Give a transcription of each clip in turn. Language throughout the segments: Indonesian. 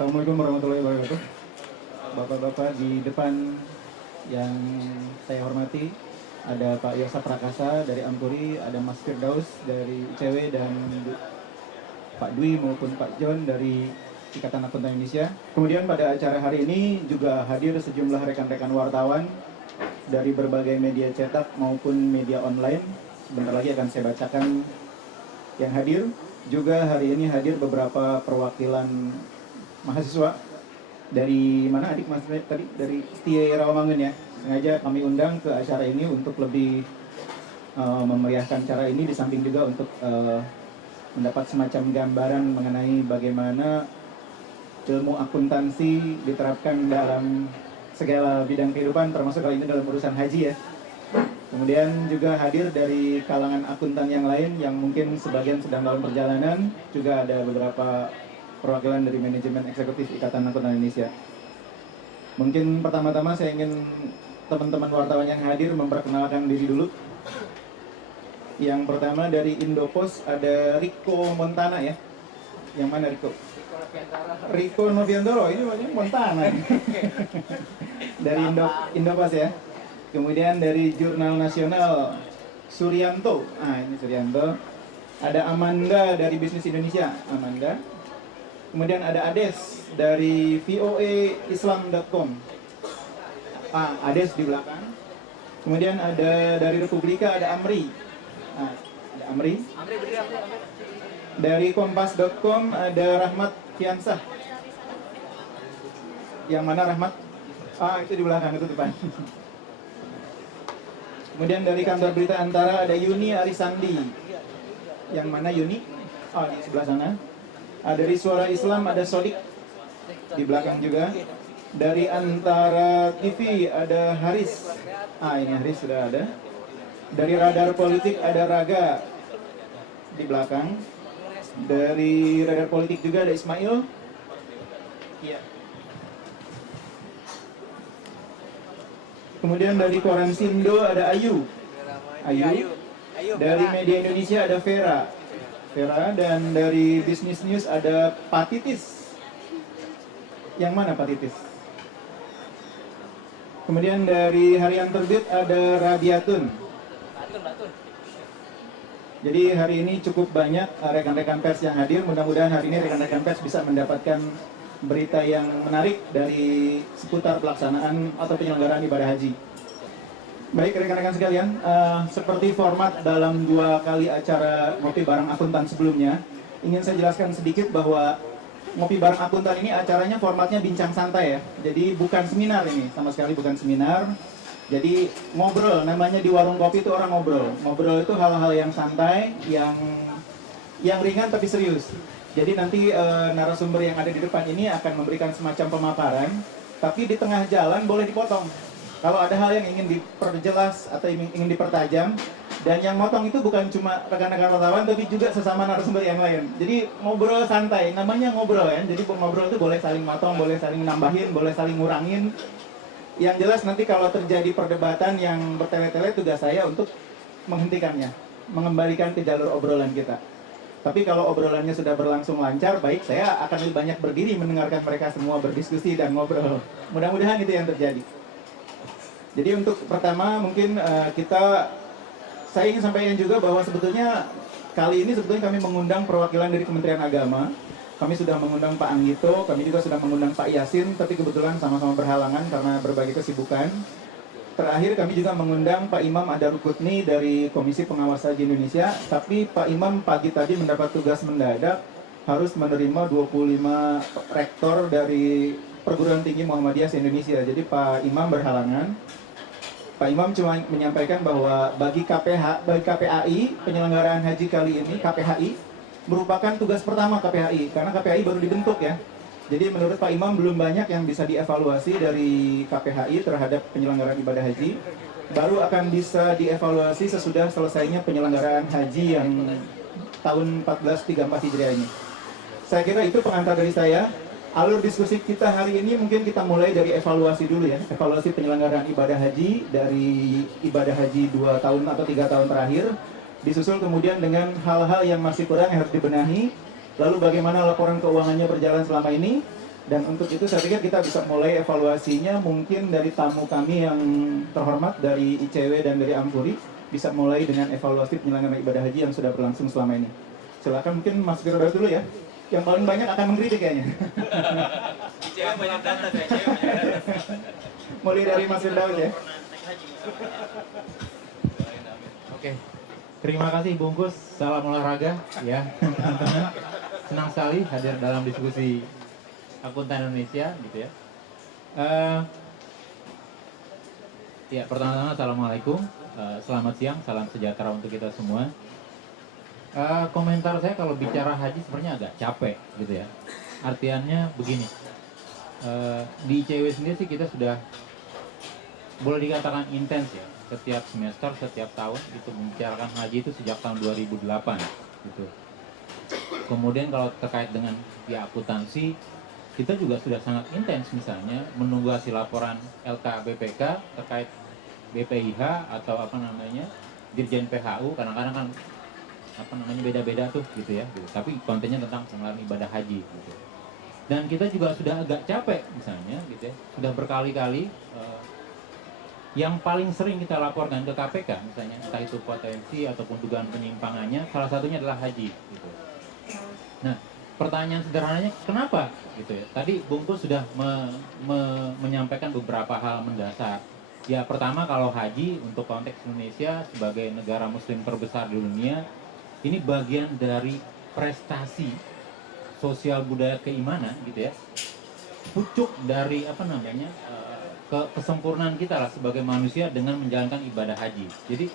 Assalamualaikum warahmatullahi wabarakatuh. Bapak-bapak di depan yang saya hormati, ada Pak Yosa Prakasa dari Ampuri, ada Mas Firdaus dari ICW, dan Pak Dwi maupun Pak John dari Ikatan Akuntan Indonesia. Kemudian pada acara hari ini juga hadir sejumlah rekan-rekan wartawan dari berbagai media cetak maupun media online. Sebentar lagi akan saya bacakan yang hadir. Juga hari ini hadir beberapa perwakilan mahasiswa dari mana adik mas tadi, dari STIE Rawamangun ya. Sengaja kami undang ke acara ini untuk lebih memeriahkan acara ini, di samping juga untuk mendapat semacam gambaran mengenai bagaimana ilmu akuntansi diterapkan dalam segala bidang kehidupan, termasuk kali ini dalam urusan haji ya. Kemudian juga hadir dari kalangan akuntan yang lain yang mungkin sebagian sedang dalam perjalanan, juga ada beberapa perwakilan dari manajemen eksekutif Ikatan Akuntan Indonesia. Mungkin pertama-tama saya ingin teman-teman wartawan yang hadir memperkenalkan diri dulu. Yang pertama dari Indopos ada Rico Montana ya. Yang mana Rico? Rico Noviantoro, ini Montana. Dari Indopos ya. Kemudian dari Jurnal Nasional Suryanto. Ini Suryanto. Ada Amanda dari Bisnis Indonesia, Amanda. Kemudian ada Ades dari voaislam.com. Ades di belakang. Kemudian ada dari Republika ada Amri. Ada Amri. Dari kompas.com ada Rahmat Fiansah. Yang mana Rahmat? Itu di belakang, itu depan. Kemudian dari kantor berita Antara ada Yuni Arisandi. Yang mana Yuni? Di sebelah sana. Dari Suara Islam ada Sodik di belakang juga. Dari Antara TV ada Haris. Ini Haris sudah ada. Dari Radar Politik ada Raga di belakang. Dari Radar Politik juga ada Ismail. Iya. Kemudian dari Koran Sindo ada Ayu. Dari Media Indonesia ada Vera, dan dari Business News ada Patitis. Yang mana Patitis? Kemudian dari Harian Terbit ada Rabiatun. Jadi hari ini cukup banyak rekan-rekan pers yang hadir. Mudah-mudahan hari ini rekan-rekan pers bisa mendapatkan berita yang menarik dari seputar pelaksanaan atau penyelenggaraan ibadah haji. Baik rekan-rekan sekalian, seperti format dalam 2 kali acara Ngopi Bareng Akuntan sebelumnya, ingin saya jelaskan sedikit bahwa Ngopi Bareng Akuntan ini acaranya formatnya bincang santai ya. Jadi bukan seminar ini, sama sekali bukan seminar. Jadi ngobrol, namanya di warung kopi itu orang ngobrol. Ngobrol itu hal-hal yang santai, yang ringan tapi serius. Jadi nanti narasumber yang ada di depan ini akan memberikan semacam pemaparan, tapi di tengah jalan boleh dipotong. Kalau ada hal yang ingin diperjelas atau ingin dipertajam, dan yang motong itu bukan cuma rekan-rekan wartawan, tapi juga sesama narasumber yang lain. Jadi ngobrol santai, namanya ngobrol ya. Jadi ngobrol itu boleh saling motong, boleh saling nambahin, boleh saling ngurangin. Yang jelas nanti kalau terjadi perdebatan yang bertele-tele, tugas saya untuk menghentikannya, mengembalikan ke jalur obrolan kita. Tapi kalau obrolannya sudah berlangsung lancar, baik, saya akan lebih banyak berdiri mendengarkan mereka semua berdiskusi dan ngobrol. Mudah-mudahan itu yang terjadi. Jadi untuk pertama mungkin saya ingin sampaikan juga bahwa sebetulnya kali ini kami mengundang perwakilan dari Kementerian Agama. Kami sudah mengundang Pak Anggito, kami juga sudah mengundang Pak Yasin, tapi kebetulan sama-sama berhalangan karena berbagai kesibukan. Terakhir kami juga mengundang Pak Imam Adarukutni dari Komisi Pengawas Haji Indonesia, tapi Pak Imam pagi tadi mendapat tugas mendadak harus menerima 25 rektor dari Perguruan Tinggi Muhammadiyah se-Indonesia. Jadi Pak Imam berhalangan. Pak Imam cuma menyampaikan bahwa bagi KPAI, penyelenggaraan haji kali ini, KPHI, merupakan tugas pertama KPHI, karena KPHI baru dibentuk ya. Jadi menurut Pak Imam belum banyak yang bisa dievaluasi dari KPHI terhadap penyelenggaraan ibadah haji. Baru akan bisa dievaluasi sesudah selesainya penyelenggaraan haji yang tahun 1434 Hijriah ini. Saya kira itu pengantar dari saya. Alur diskusi kita hari ini mungkin kita mulai dari evaluasi dulu ya. Evaluasi penyelenggaraan ibadah haji dari ibadah haji 2 tahun atau 3 tahun terakhir. Disusul kemudian dengan hal-hal yang masih kurang yang harus dibenahi. Lalu bagaimana laporan keuangannya berjalan selama ini. Dan untuk itu saya pikir kita bisa mulai evaluasinya mungkin dari tamu kami yang terhormat dari ICW dan dari Ampuri, bisa mulai dengan evaluasi penyelenggaraan ibadah haji yang sudah berlangsung selama ini. Silakan mungkin Mas Firdaus dulu ya, yang paling banyak akan mengkritik kayaknya. ICW banyak data, ICW banyak data. Mulai dari Mas Firdaus ya. Oke, terima kasih bungkus, salam olahraga ya teman-teman. Senang sekali hadir dalam diskusi akuntan Indonesia gitu ya. Ya, pertama-tama assalamualaikum, selamat siang, salam sejahtera untuk kita semua. Komentar saya kalau bicara haji sebenarnya agak capek gitu ya. Artiannya begini, di ICW sendiri sih kita sudah boleh dikatakan intens ya. Setiap semester, setiap tahun itu membicarakan haji itu sejak tahun 2008 gitu. Kemudian kalau terkait dengan pihak akuntansi, kita juga sudah sangat intens misalnya menunggu hasil laporan LKBPK terkait BPIH atau apa namanya Dirjen PHU, kadang-kadang kan apa namanya beda-beda tuh gitu ya gitu. Tapi kontennya tentang penyelenggaraan ibadah haji gitu. Dan kita juga sudah agak capek misalnya gitu ya, sudah berkali-kali yang paling sering kita laporkan ke KPK misalnya entah itu potensi ataupun dugaan penyimpangannya, salah satunya adalah haji gitu. Nah, pertanyaan sederhananya kenapa gitu ya? Tadi Bungkus sudah menyampaikan beberapa hal mendasar. Ya, pertama kalau haji untuk konteks Indonesia sebagai negara muslim terbesar di dunia, ini bagian dari prestasi sosial budaya keimanan gitu ya. Pucuk dari apa namanya? Kesempurnaan kita lah sebagai manusia dengan menjalankan ibadah haji. Jadi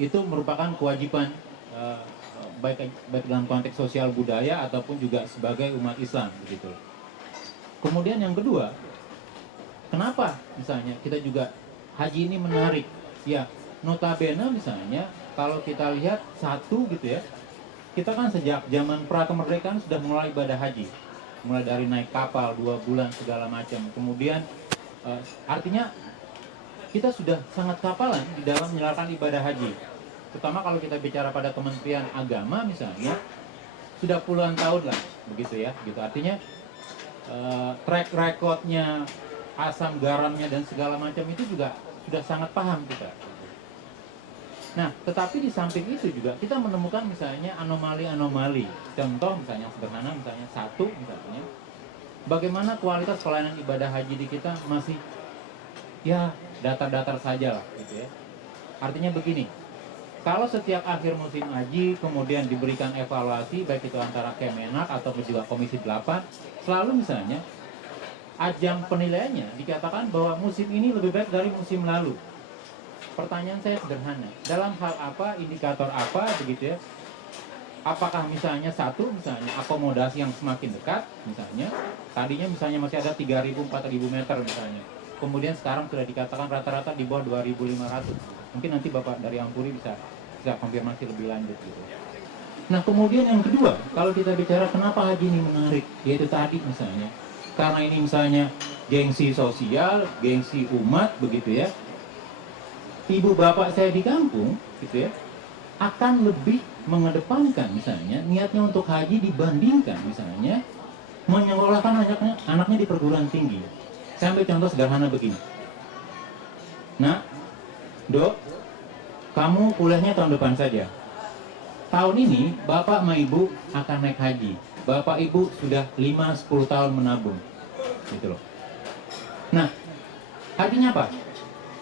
itu merupakan kewajiban baik dalam konteks sosial budaya ataupun juga sebagai umat Islam begitu. Kemudian yang kedua, kenapa misalnya kita juga haji ini menarik? Ya, notabene misalnya kalau kita lihat satu gitu ya, kita kan sejak zaman pra kemerdekaan sudah mulai ibadah haji, mulai dari naik kapal 2 bulan segala macam. Kemudian artinya kita sudah sangat kapalan di dalam menjalankan ibadah haji. Terutama kalau kita bicara pada Kementerian Agama misalnya, sudah puluhan tahun lah begitu ya gitu. Artinya track recordnya, asam garamnya dan segala macam itu juga sudah sangat paham kita. Nah, tetapi di samping itu juga kita menemukan misalnya anomali-anomali. Contoh misalnya sederhana, misalnya satu misalnya, bagaimana kualitas pelayanan ibadah haji di kita masih ya datar-datar saja lah gitu ya. Artinya begini, kalau setiap akhir musim haji kemudian diberikan evaluasi baik itu antara Kemenak ataupun juga Komisi 8, selalu misalnya ajang penilaiannya dikatakan bahwa musim ini lebih baik dari musim lalu. Pertanyaan saya sederhana, dalam hal apa, indikator apa begitu ya? Apakah misalnya satu, misalnya akomodasi yang semakin dekat, misalnya tadinya misalnya masih ada 3.000, 4.000 meter misalnya, kemudian sekarang sudah dikatakan rata-rata di bawah 2.500. Mungkin nanti Bapak dari Ampuri bisa konfirmasi lebih lanjut gitu. Nah kemudian yang kedua, kalau kita bicara kenapa haji ini menarik, yaitu tadi misalnya, karena ini misalnya gengsi sosial, gengsi umat begitu ya. Ibu bapak saya di kampung gitu ya, akan lebih mengedepankan misalnya niatnya untuk haji dibandingkan misalnya menyekolahkan anaknya di perguruan tinggi. Saya ambil contoh sederhana begini. Nah, Dok, kamu kuliahnya tahun depan saja. Tahun ini bapak sama ibu akan naik haji. Bapak ibu sudah 5-10 tahun menabung. Gitu loh. Nah, artinya apa?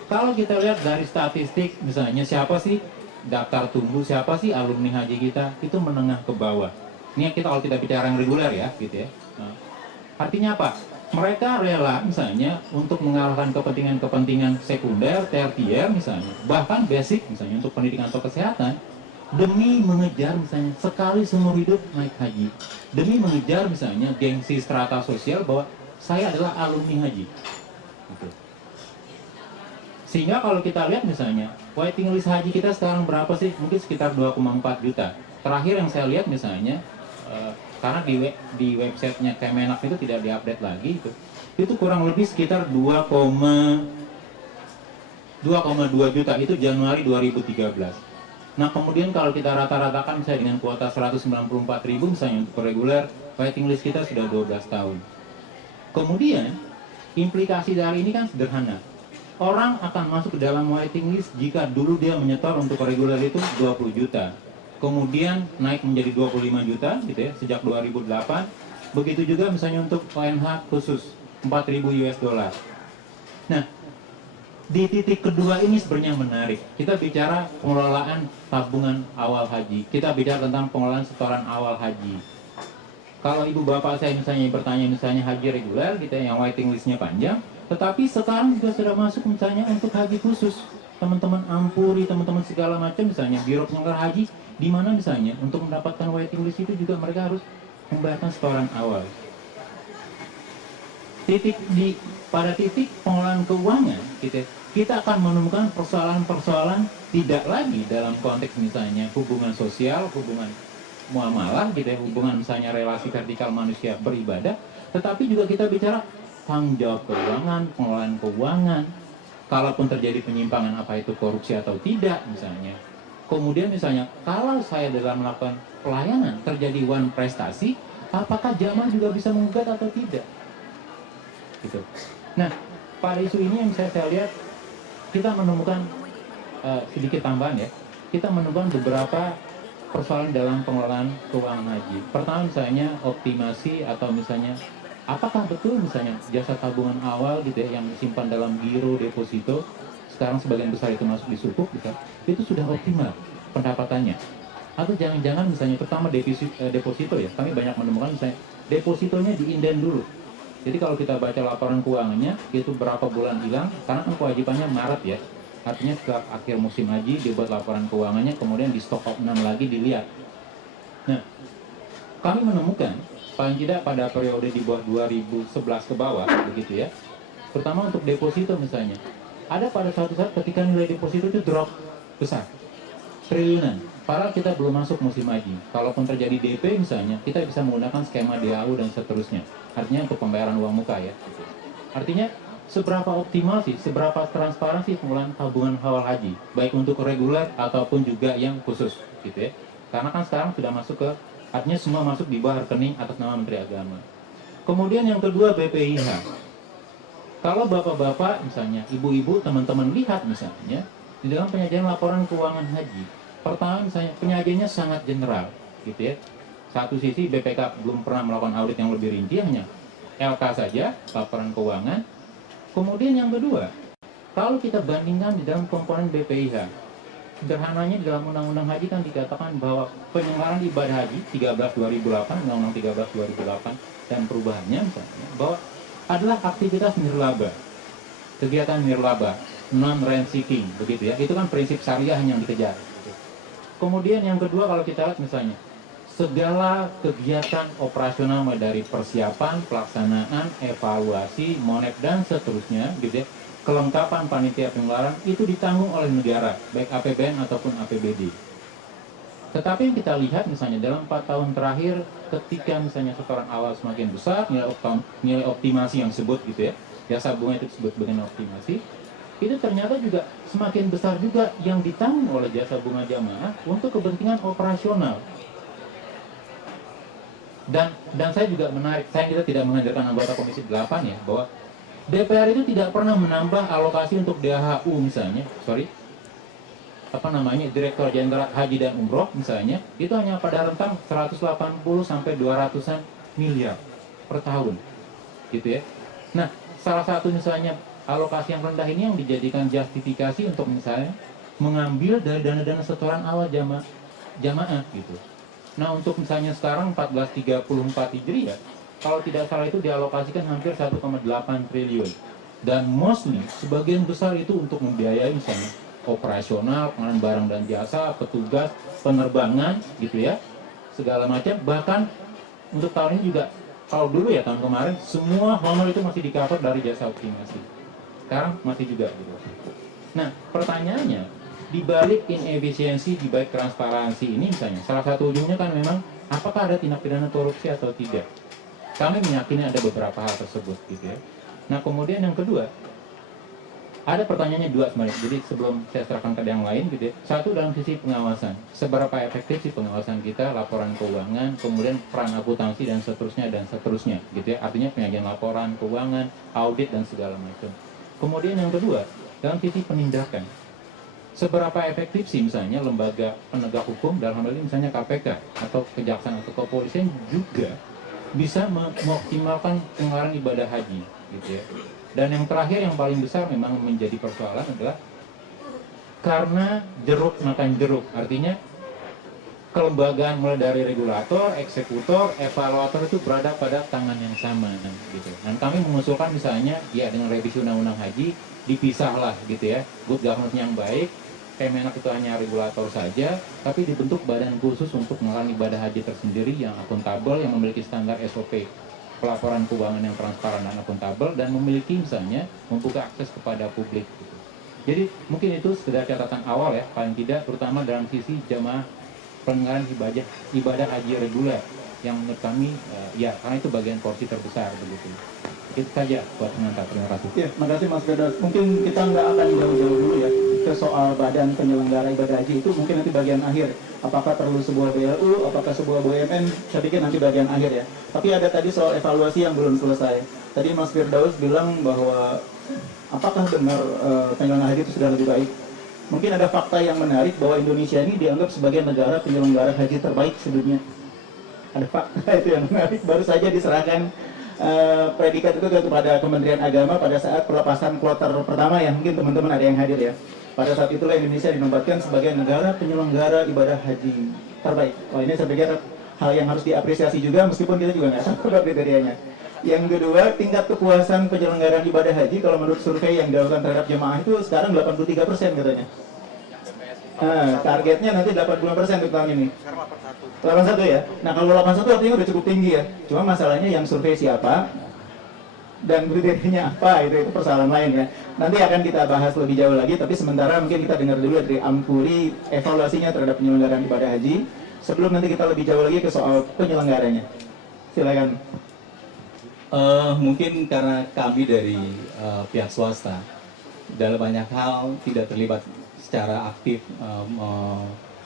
Kalau kita lihat dari statistik misalnya siapa sih daftar tunggu, siapa sih alumni haji kita, itu menengah ke bawah. Ini kalau kita bicara yang reguler ya gitu ya. Nah, artinya apa? Mereka rela misalnya untuk mengalahkan kepentingan-kepentingan sekunder, tersier misalnya, bahkan basic misalnya untuk pendidikan atau kesehatan, demi mengejar misalnya sekali seumur hidup naik haji, demi mengejar misalnya gengsi strata sosial bahwa saya adalah alumni haji. Gitu. Sehingga kalau kita lihat misalnya waiting list haji kita sekarang berapa sih? Mungkin sekitar 2,4 juta. Terakhir yang saya lihat misalnya, karena di websitenya Kemenak itu tidak diupdate lagi, itu kurang lebih sekitar 2,2 juta itu Januari 2013. Nah kemudian kalau kita rata-ratakan misalnya dengan kuota 194.000 misalnya untuk reguler, waiting list kita sudah 12 tahun. Kemudian implikasi dari ini kan sederhana. Orang akan masuk ke dalam waiting list jika dulu dia menyetor untuk reguler itu 20 juta. Kemudian naik menjadi 25 juta gitu ya sejak 2008. Begitu juga misalnya untuk ONH khusus 4.000 US dollar. Nah, di titik kedua ini sebenarnya menarik. Kita bicara pengelolaan tabungan awal haji. Kita bicara tentang pengelolaan setoran awal haji. Kalau ibu bapak saya misalnya bertanya misalnya haji reguler gitu ya, yang waiting listnya panjang, tetapi sekarang juga sudah masuk misalnya untuk haji khusus. Teman-teman Ampuri, teman-teman segala macam misalnya biro penyelenggara haji, di mana misalnya untuk mendapatkan waiting list itu juga mereka harus membayarkan setoran awal. Pada titik pengelolaan keuangan kita akan menemukan persoalan-persoalan tidak lagi dalam konteks misalnya hubungan sosial, hubungan muamalah gitu ya, hubungan misalnya relasi vertikal manusia beribadah, tetapi juga kita bicara tanggung jawab keuangan, pengelolaan keuangan, kalaupun terjadi penyimpangan apa itu korupsi atau tidak misalnya. Kemudian misalnya kalau saya dalam melakukan pelayanan terjadi one prestasi, apakah jamaah juga bisa menggugat atau tidak? Gitu. Nah, pada isu ini yang saya lihat kita menemukan sedikit tambahan ya. Kita menemukan beberapa persoalan dalam pengelolaan keuangan haji. Pertama misalnya optimasi atau misalnya apakah betul misalnya jasa tabungan awal gitu ya yang disimpan dalam giro deposito sekarang sebagian besar itu masuk di sukuk gitu, itu sudah optimal pendapatannya. Atau jangan-jangan misalnya pertama deposito ya, kami banyak menemukan misalnya depositonya diinden dulu. Jadi kalau kita baca laporan keuangannya itu berapa bulan hilang, karena kan kewajibannya Maret ya. Artinya setelah akhir musim haji dibuat laporan keuangannya, kemudian di stok opnam lagi dilihat. Nah, kami menemukan paling tidak pada periode di bawah 2011 ke bawah begitu ya. Terutama untuk deposito misalnya. Ada pada suatu saat ketika nilai deposito itu drop besar. Triliunan. Padahal kita belum masuk musim haji. Kalaupun terjadi DP misalnya, kita bisa menggunakan skema DAU dan seterusnya. Artinya untuk pembayaran uang muka ya. Artinya seberapa optimal sih, seberapa transparansi pengelolaan tabungan awal haji, baik untuk reguler ataupun juga yang khusus, gitu ya. Karena kan sekarang sudah masuk ke, artinya semua masuk di bawah rekening atas nama Menteri Agama. Kemudian yang kedua BPIH. Kalau bapak-bapak misalnya, ibu-ibu, teman-teman lihat misalnya, di dalam penyajian laporan keuangan haji, pertama misalnya penyajiannya sangat general, gitu ya. Satu sisi BPK belum pernah melakukan audit yang lebih rinci, hanya LK saja, laporan keuangan. Kemudian yang kedua, kalau kita bandingkan di dalam komponen BPIH, sederhananya di dalam Undang-Undang Haji kan dikatakan bahwa penyelenggaraan ibadah haji 13/2008, Undang-Undang 13/2008 dan perubahannya misalnya, bahwa adalah aktivitas nirlaba, kegiatan nirlaba, non-rent seeking, begitu ya. Itu kan prinsip syariah yang dikejar. Kemudian yang kedua kalau kita lihat misalnya, segala kegiatan operasional mulai dari persiapan, pelaksanaan, evaluasi, monet dan seterusnya, gitu ya, kelengkapan panitia pengeluaran itu ditanggung oleh negara, baik APBN ataupun APBD. Tetapi yang kita lihat misalnya dalam 4 tahun terakhir, ketika misalnya setoran awal semakin besar, nilai optimasi yang disebut gitu ya, jasa bunga itu disebut dengan optimasi, itu ternyata juga semakin besar juga yang ditanggung oleh jasa bunga jamaah untuk kepentingan operasional. Dan saya juga menarik, kita tidak mengajarkan anggota Komisi 8 ya, bahwa DPR itu tidak pernah menambah alokasi untuk DHU misalnya, Direktur Jenderal Haji dan Umroh misalnya, itu hanya pada rentang 180 sampai 200-an miliar per tahun, gitu ya. Nah, salah satu misalnya alokasi yang rendah ini yang dijadikan justifikasi untuk misalnya mengambil dari dana-dana setoran awal jamaah gitu. Nah untuk misalnya sekarang 1434 Hijriah, kalau tidak salah itu dialokasikan hampir 1,8 triliun. Dan mostly, sebagian besar itu untuk membiayai misalnya operasional, pengelolaan barang dan jasa, petugas, penerbangan gitu ya, segala macam. Bahkan untuk tahun ini juga, kalau dulu ya tahun kemarin, semua honor itu masih di-cover dari jasa optimasi. Sekarang masih juga gitu. Nah pertanyaannya, di balik inefisiensi, di balik transparansi ini misalnya, salah satu ujungnya kan memang apakah ada tindak pidana korupsi atau tidak. Kami meyakini ada beberapa hal tersebut gitu ya. Nah kemudian yang kedua, ada pertanyaannya dua sebenarnya. Jadi sebelum saya serahkan ke yang lain gitu ya. Satu dalam sisi pengawasan. Seberapa efektif sih pengawasan kita, laporan keuangan, kemudian peran akuntansi dan seterusnya gitu ya. Artinya penyajian laporan keuangan, audit dan segala macam. Kemudian yang kedua, dalam sisi penindakan. Seberapa efektif sih misalnya lembaga penegak hukum dalam hal ini misalnya KPK atau kejaksaan atau kepolisian juga bisa mengoptimalkan penyelenggaraan ibadah haji gitu ya. Dan yang terakhir yang paling besar memang menjadi persoalan adalah karena jeruk makan jeruk. Artinya kelembagaan mulai dari regulator, eksekutor, evaluator itu berada pada tangan yang sama gitu. Dan kami mengusulkan misalnya ya dengan revisi undang-undang haji dipisahlah gitu ya. Good governance yang baik, Kemenak itu hanya regulator saja, tapi dibentuk badan khusus untuk melakukan ibadah haji tersendiri yang akuntabel, yang memiliki standar SOP pelaporan keuangan yang transparan dan akuntabel, dan memiliki misalnya membuka akses kepada publik. Jadi mungkin itu sekedar catatan awal ya, paling tidak terutama dalam sisi jamaah penyelenggaraan ibadah haji reguler yang menurut kami ya karena itu bagian porsi terbesar begitu. Itu saja buat pengantar. Terima kasih. Ya, makasih Mas Firdaus. Mungkin kita nggak akan jauh-jauh dulu ya ke soal badan penyelenggara ibadah haji itu mungkin nanti bagian akhir. Apakah perlu sebuah BLU, apakah sebuah BUMN, saya pikir nanti bagian akhir ya. Tapi ada tadi soal evaluasi yang belum selesai. Tadi Mas Firdaus bilang bahwa apakah benar penyelenggara haji itu sudah lebih baik? Mungkin ada fakta yang menarik bahwa Indonesia ini dianggap sebagai negara penyelenggara haji terbaik sedunia. Ada fakta itu yang menarik, baru saja diserahkan predikat itu kepada Kementerian Agama pada saat pelepasan kloter pertama ya, mungkin teman-teman ada yang hadir ya. Pada saat itulah Indonesia dinobatkan sebagai negara penyelenggara ibadah haji terbaik. Oh ini saya pikir hal yang harus diapresiasi juga meskipun kita juga nggak tahu kriterianya. Yang kedua, tingkat kepuasan penyelenggaraan ibadah haji kalau menurut survei yang dilakukan terhadap jemaah itu sekarang 83% katanya. Targetnya nanti 80% untuk tahun ini. 81 ya. Nah kalau 81 artinya udah cukup tinggi ya. Cuma masalahnya yang survei siapa dan kriterianya apa itu persoalan lain ya. Nanti akan kita bahas lebih jauh lagi. Tapi sementara mungkin kita dengar dulu dari Ampuri evaluasinya terhadap penyelenggaraan ibadah haji. Sebelum nanti kita lebih jauh lagi ke soal penyelenggaranya. Silakan. Mungkin karena kami dari pihak swasta dalam banyak hal tidak terlibat secara aktif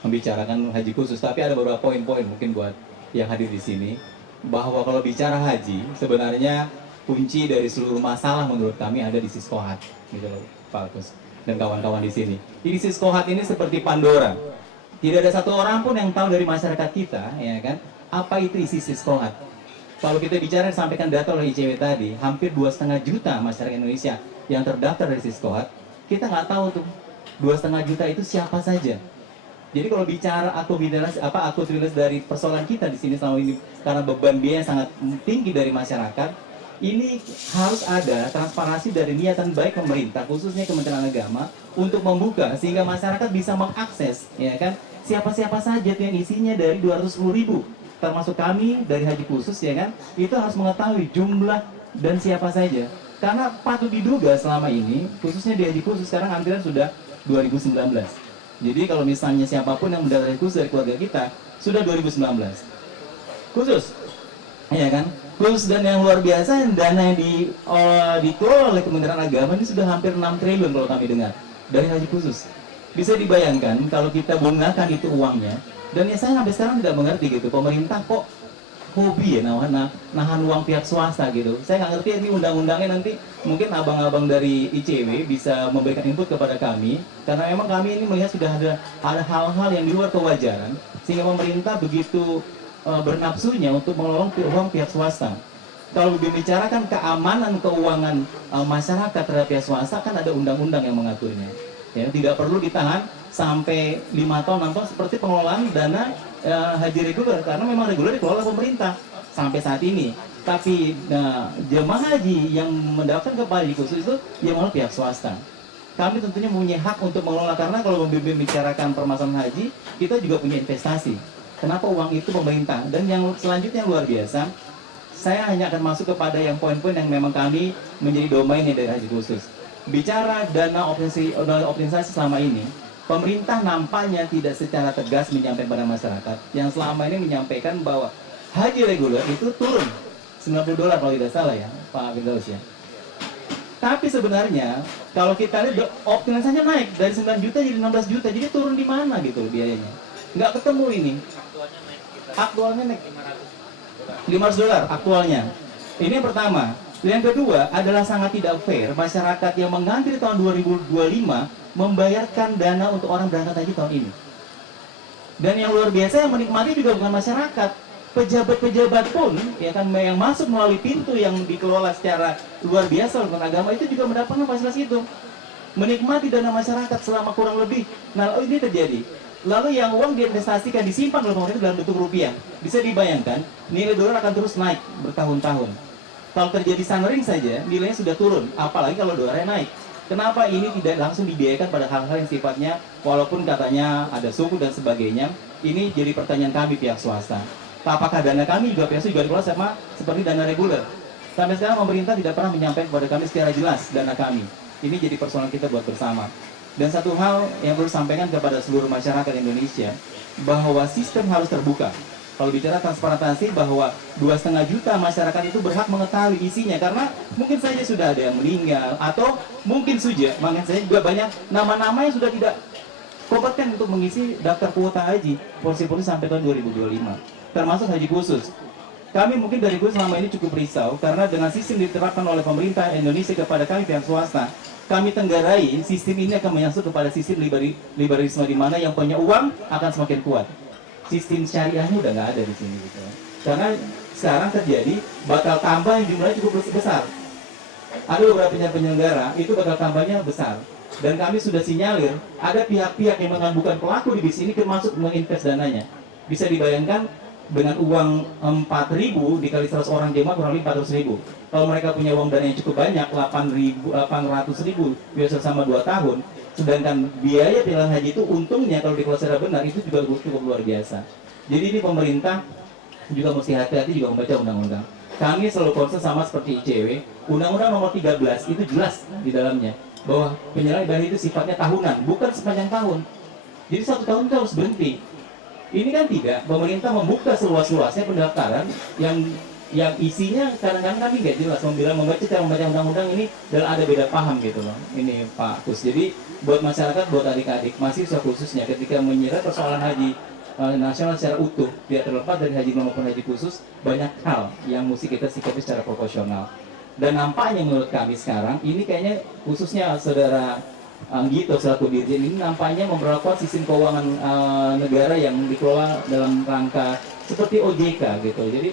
membicarakan haji khusus, tapi ada beberapa poin-poin mungkin buat yang hadir di sini bahwa kalau bicara haji sebenarnya kunci dari seluruh masalah menurut kami ada di Siskohat, gitu loh Pak Agus dan kawan-kawan di sini. Jadi Siskohat ini seperti Pandora, tidak ada satu orang pun yang tahu dari masyarakat kita, ya kan, apa itu isi Siskohat. Kalau kita bicara sampaikan data oleh ICW tadi, hampir 2,5 juta masyarakat Indonesia yang terdaftar dari Siskohat, kita nggak tahu tuh 2,5 juta itu siapa saja. Jadi kalau bicara akuntabilitas dari persoalan kita di sini selama ini karena beban biaya yang sangat tinggi dari masyarakat, ini harus ada transparansi dari niatan baik pemerintah, khususnya Kementerian Agama, untuk membuka sehingga masyarakat bisa mengakses, ya kan, siapa-siapa saja yang isinya dari 210.000, termasuk kami dari haji khusus, ya kan, itu harus mengetahui jumlah dan siapa saja. Karena patut diduga selama ini, khususnya di haji khusus sekarang antrian sudah 2019. Jadi kalau misalnya siapapun yang mendaftar khusus dari keluarga kita sudah 2019 khusus, ya kan? Khusus dan yang luar biasa, dana yang dikelola oleh Kementerian Agama ini sudah hampir 6 triliun kalau kami dengar dari haji khusus. Bisa dibayangkan kalau kita gunakan itu uangnya, dan ya saya sampai sekarang tidak mengerti gitu, pemerintah kok hobi ya nahan uang pihak swasta gitu. Saya nggak ngerti ini undang-undangnya, nanti mungkin abang-abang dari ICW bisa memberikan input kepada kami, karena memang kami ini melihat sudah ada hal-hal yang di luar kewajaran sehingga pemerintah begitu bernapsunya untuk mengelola uang pihak swasta. Kalau dibicarakan keamanan keuangan masyarakat terhadap pihak swasta, kan ada undang-undang yang mengaturnya. Ya, tidak perlu ditahan sampai 5 tahun 6 tahun seperti pengelolaan dana haji reguler, karena memang reguler dikelola pemerintah sampai saat ini. Tapi jemaah haji yang mendaftar ke haji khusus itu yang mengelola pihak swasta. Kami tentunya punya hak untuk mengelola, karena kalau membicarakan permasalahan haji, kita juga punya investasi. Kenapa uang itu pemerintah? Dan yang selanjutnya luar biasa, saya hanya akan masuk kepada yang poin-poin yang memang kami menjadi domainnya dari haji khusus. Bicara dana optimalisasi selama ini, pemerintah nampaknya tidak secara tegas menyampaikan pada masyarakat, yang selama ini menyampaikan bahwa haji reguler itu turun $90 kalau tidak salah ya Pak Firdaus ya. Tapi sebenarnya kalau kita lihat optimalisasinya naik dari 9 juta jadi 16 juta, jadi turun di mana gitu loh biayanya? Nggak ketemu ini. Aktualnya naik $500 aktualnya. Ini yang pertama. Yang kedua adalah sangat tidak fair masyarakat yang mengantri tahun 2025 membayarkan dana untuk orang berangkat haji tahun ini. Dan yang luar biasa yang menikmati juga bukan masyarakat, pejabat-pejabat pun ya kan yang masuk melalui pintu yang dikelola secara luar biasa oleh agama itu juga mendapatkan fasilitas itu, menikmati dana masyarakat selama kurang lebih. Nah ini terjadi. Lalu yang uang diinvestasikan disimpan oleh pemerintah dalam bentuk rupiah, bisa dibayangkan nilai dolar akan terus naik bertahun-tahun. Kalau terjadi sunring saja nilainya sudah turun, apalagi kalau dolarnya naik. Kenapa ini tidak langsung dibiayakan pada hal-hal yang sifatnya walaupun katanya ada suku dan sebagainya? Ini jadi pertanyaan kami pihak swasta. Apakah dana kami juga pihak juga dikelola sama seperti dana reguler? Sampai sekarang pemerintah tidak pernah menyampaikan kepada kami secara jelas dana kami. Ini jadi persoalan kita buat bersama. Dan satu hal yang perlu disampaikan kepada seluruh masyarakat Indonesia, bahwa sistem harus terbuka. Kalau bicara transparansi bahwa 2,5 juta masyarakat itu berhak mengetahui isinya, karena mungkin saja sudah ada yang meninggal atau mungkin saja juga banyak nama-nama yang sudah tidak kompeten untuk mengisi daftar kuota haji porsi-porsi sampai tahun 2025, termasuk haji khusus. Kami mungkin dari khusus selama ini cukup risau karena dengan sistem diterapkan oleh pemerintah Indonesia kepada kami pihak swasta, kami tenggarai sistem ini akan menyangkut kepada sistem liberalisme di mana yang punya uang akan semakin kuat. Sistem syariahnya udah nggak ada di sini gitu. Karena sekarang terjadi bakal tambah yang jumlahnya cukup besar. Ada beberapa penyelenggara itu bakal tambahnya besar. Dan kami sudah sinyalir ada pihak-pihak yang bukan pelaku di bisnis ini termasuk menginvest dananya. Bisa dibayangkan dengan uang 4.000 dikali 100 orang jemaah kurang lebih 400.000. Kalau mereka punya uang dana yang cukup banyak 800.000 biasa sama 2 tahun. Sedangkan biaya pilihan haji itu untungnya kalau dikelola secara benar itu juga cukup luar biasa. Jadi ini pemerintah juga mesti hati-hati juga membaca undang-undang. Kami selalu concern sama seperti ICW, Undang-Undang Nomor 13 itu jelas di dalamnya bahwa penyelenggaraan ibadah itu sifatnya tahunan, bukan sepanjang tahun. Jadi 1 tahun itu harus berhenti. Ini kan tidak, pemerintah membuka seluas-luasnya pendaftaran yang isinya kadang-kadang kami nggak jelas membaca cara membaca undang-undang ini dan ada beda paham gitu loh. Ini Pak Kus. Jadi buat masyarakat, buat adik-adik mahasiswa khususnya ketika menyerap persoalan haji nasional secara utuh, tidak terlepas dari haji maupun haji khusus, banyak hal yang mesti kita sikapi secara proporsional. Dan nampaknya menurut kami sekarang ini kayaknya khususnya saudara Anggito selaku dirjen ini nampaknya memperlakukan sistem keuangan negara yang dikelola dalam rangka seperti OJK gitu. Jadi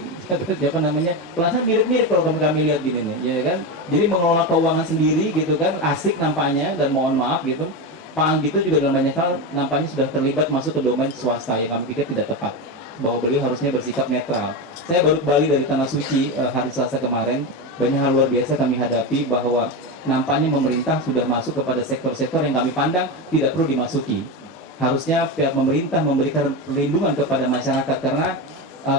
apa namanya pelaksanaan mirip-mirip kalau kami lihat gini nih, ya kan? Jadi mengelola keuangan sendiri gitu kan, asik nampaknya dan mohon maaf gitu. Pak Anggito juga dalam banyak hal nampaknya sudah terlibat masuk ke domain swasta yang kami pikir tidak tepat. Bahwa beliau harusnya bersikap netral. Saya baru kembali dari Tanah Suci hari Selasa kemarin. Banyak hal luar biasa kami hadapi bahwa nampaknya pemerintah sudah masuk kepada sektor-sektor yang kami pandang tidak perlu dimasuki. Harusnya pihak pemerintah memberikan perlindungan kepada masyarakat karena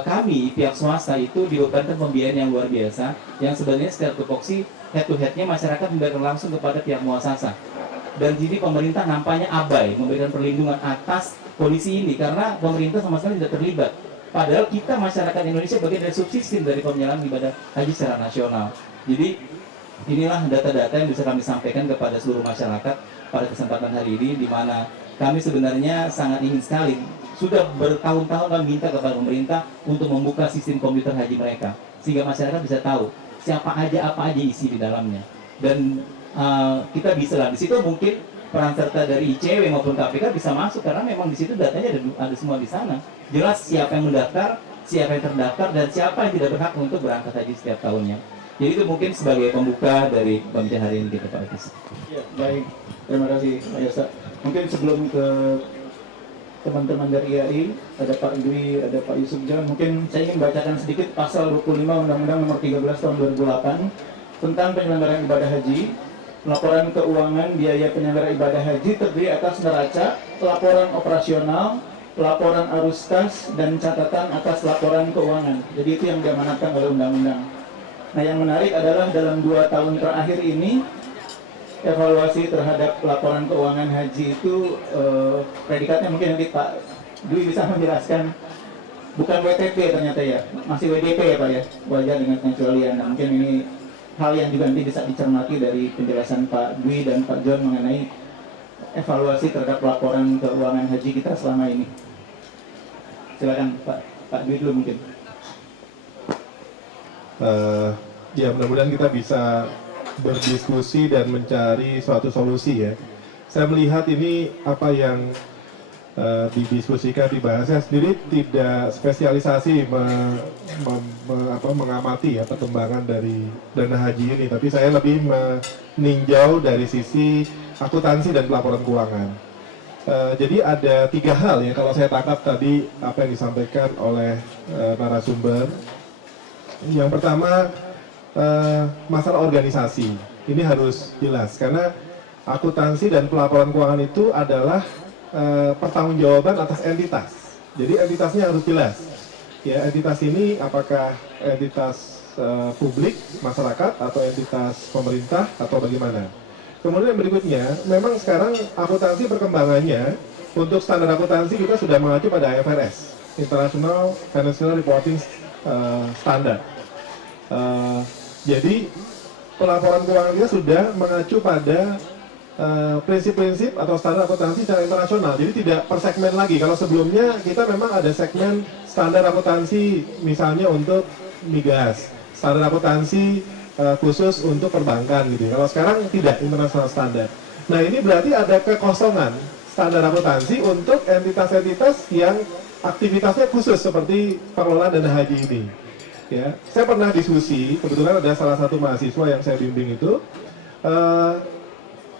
kami pihak swasta itu dibebankan pembiayaan yang luar biasa yang sebenarnya secara tupoksi head to headnya masyarakat memberikan langsung kepada pihak muasasa. Dan jadi pemerintah nampaknya abai memberikan perlindungan atas kondisi ini karena pemerintah sama sekali tidak terlibat. Padahal kita masyarakat Indonesia bagian dari subsistem dari penyelenggaraan ibadah haji secara nasional. Jadi inilah data-data yang bisa kami sampaikan kepada seluruh masyarakat pada kesempatan hari ini, di mana kami sebenarnya sangat ingin sekali, sudah bertahun-tahun kami minta kepada pemerintah untuk membuka sistem komputer haji mereka, sehingga masyarakat bisa tahu siapa aja, apa aja isi di dalamnya. Dan kita bisa lah, di situ mungkin peran serta dari ICW maupun KPK bisa masuk, karena memang di situ datanya ada semua di sana. Jelas siapa yang mendaftar, siapa yang terdaftar, dan siapa yang tidak berhak untuk berangkat haji setiap tahunnya. Jadi itu mungkin sebagai pembuka dari pembicaraan hari ini kita Pak Agus. Ya, baik. Terima kasih Pak Yosa. Mungkin sebelum ke teman-teman dari IAI, ada Pak Dwi, ada Pak Yusuf John, mungkin saya ingin bacakan sedikit pasal 25 Undang-Undang Nomor 13 Tahun 2008 tentang penyelenggaraan ibadah haji. Laporan keuangan biaya penyelenggara ibadah haji terdiri atas neraca, laporan operasional, laporan arus kas, dan catatan atas laporan keuangan. Jadi itu yang diamanatkan oleh undang-undang. Nah, yang menarik adalah dalam 2 tahun terakhir ini evaluasi terhadap laporan keuangan haji itu predikatnya mungkin nanti Pak Dwi bisa menjelaskan, bukan WTP ternyata ya, masih WDP ya Pak ya, wajar dengan pengecualian. Nah, mungkin ini hal yang juga nanti bisa dicermati dari penjelasan Pak Dwi dan Pak John mengenai evaluasi terhadap laporan keuangan haji kita selama ini. Silakan Pak Dwi dulu mungkin. Ya mudah-mudahan kita bisa berdiskusi dan mencari suatu solusi ya. Saya melihat ini apa yang didiskusikan, dibahas. Saya sendiri tidak spesialisasi mengamati ya perkembangan dari dana haji ini, tapi saya lebih meninjau dari sisi akuntansi dan pelaporan keuangan. Jadi ada 3 hal ya kalau saya tangkap tadi apa yang disampaikan oleh narasumber. Yang pertama masalah organisasi ini harus jelas karena akuntansi dan pelaporan keuangan itu adalah pertanggungjawaban atas entitas. Jadi entitasnya harus jelas. Ya, entitas ini apakah entitas publik, masyarakat, atau entitas pemerintah, atau bagaimana. Kemudian yang berikutnya, memang sekarang akuntansi perkembangannya, untuk standar akuntansi kita sudah mengacu pada IFRS, International Financial Reporting Standard. Jadi, pelaporan keuangan kita sudah mengacu pada prinsip-prinsip atau standar akuntansi secara internasional. Jadi tidak per segmen lagi. Kalau sebelumnya kita memang ada segmen standar akuntansi misalnya untuk migas, standar akuntansi khusus untuk perbankan gitu. Kalau sekarang tidak, internasional standar. Nah ini berarti ada kekosongan standar akuntansi untuk entitas-entitas yang aktivitasnya khusus seperti pengelolaan dana haji ini. Ya, saya pernah diskusi, kebetulan ada salah satu mahasiswa yang saya bimbing itu.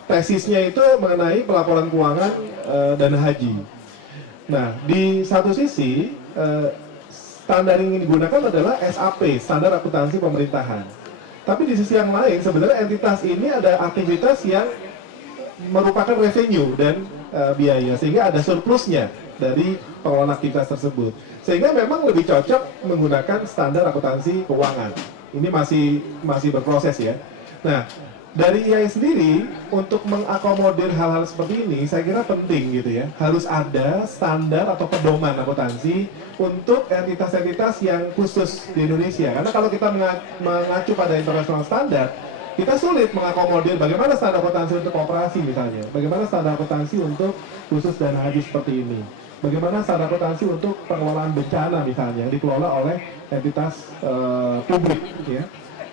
Tesisnya itu mengenai pelaporan keuangan dana haji. Nah, di satu sisi standar yang digunakan adalah SAP, standar akuntansi pemerintahan. Tapi di sisi yang lain, sebenarnya entitas ini ada aktivitas yang merupakan revenue dan biaya, sehingga ada surplusnya dari pengelolaan aktivitas tersebut. Sehingga memang lebih cocok menggunakan standar akuntansi keuangan. Ini masih berproses ya. Nah, dari IAI sendiri untuk mengakomodir hal-hal seperti ini saya kira penting gitu ya. Harus ada standar atau pedoman akuntansi untuk entitas-entitas yang khusus di Indonesia. Karena kalau kita mengacu pada international standard, kita sulit mengakomodir bagaimana standar akuntansi untuk operasi misalnya. Bagaimana standar akuntansi untuk khusus dana haji seperti ini. Bagaimana standar akuntansi untuk pengelolaan bencana misalnya yang dikelola oleh entitas publik ya.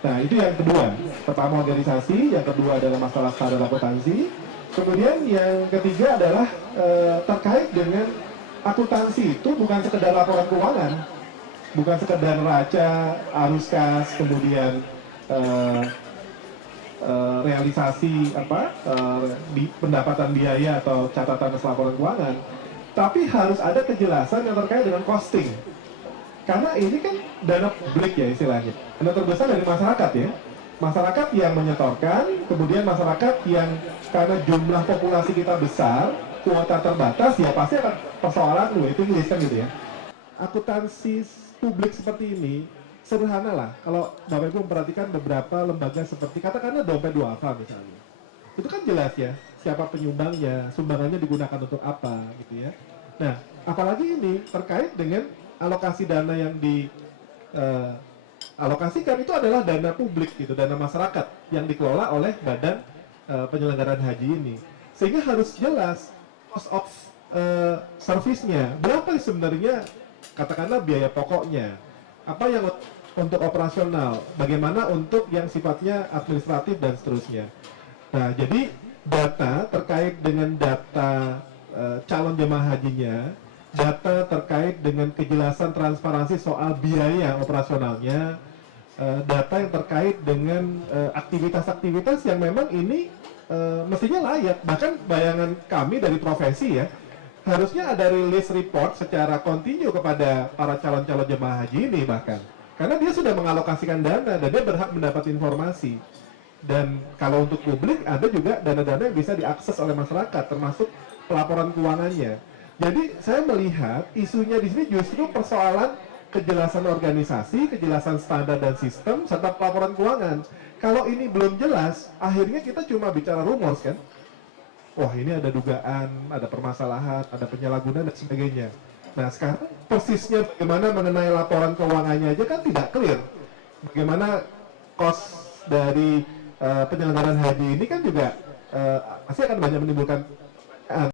Nah itu yang kedua, pertama organisasi, yang kedua adalah masalah standar akuntansi. Kemudian yang ketiga adalah terkait dengan akuntansi itu bukan sekedar laporan keuangan, bukan sekedar neraca, arus kas, kemudian realisasi pendapatan biaya atau catatan laporan keuangan, tapi harus ada kejelasan yang terkait dengan costing. Karena ini kan dana publik ya istilahnya, dana terbesar dari masyarakat ya. Masyarakat yang menyetorkan, kemudian masyarakat yang karena jumlah populasi kita besar, kuota terbatas, ya pasti akan persoalan waiting list kan gitu ya. Akuntansi publik seperti ini, sederhana lah. Kalau Bapak Ibu memperhatikan beberapa lembaga seperti, katakanlah dompet duafa misalnya. Itu kan jelas ya, siapa penyumbangnya, sumbangannya digunakan untuk apa gitu ya. Nah, apalagi ini terkait dengan alokasi dana yang dialokasikan itu adalah dana publik gitu, dana masyarakat yang dikelola oleh badan penyelenggaraan haji ini, sehingga harus jelas cost of service-nya berapa sebenarnya, katakanlah biaya pokoknya, apa yang untuk operasional, bagaimana untuk yang sifatnya administratif dan seterusnya. Nah jadi data terkait dengan data calon jemaah hajinya, data terkait dengan kejelasan transparansi soal biaya operasionalnya, data yang terkait dengan aktivitas-aktivitas yang memang ini mestinya layak. Bahkan bayangan kami dari profesi ya, harusnya ada rilis report secara kontinu kepada para calon-calon jemaah haji ini bahkan. Karena dia sudah mengalokasikan dana dan dia berhak mendapat informasi. Dan kalau untuk publik ada juga dana-dana yang bisa diakses oleh masyarakat, termasuk pelaporan keuangannya. Jadi saya melihat isunya di sini justru persoalan kejelasan organisasi, kejelasan standar dan sistem, serta pelaporan keuangan. Kalau ini belum jelas, akhirnya kita cuma bicara rumors kan. Wah ini ada dugaan, ada permasalahan, ada penyalahgunaan dan sebagainya. Nah sekarang persisnya bagaimana mengenai laporan keuangannya aja kan tidak clear. Bagaimana cost dari penyelenggaraan haji ini kan juga pasti akan banyak menimbulkan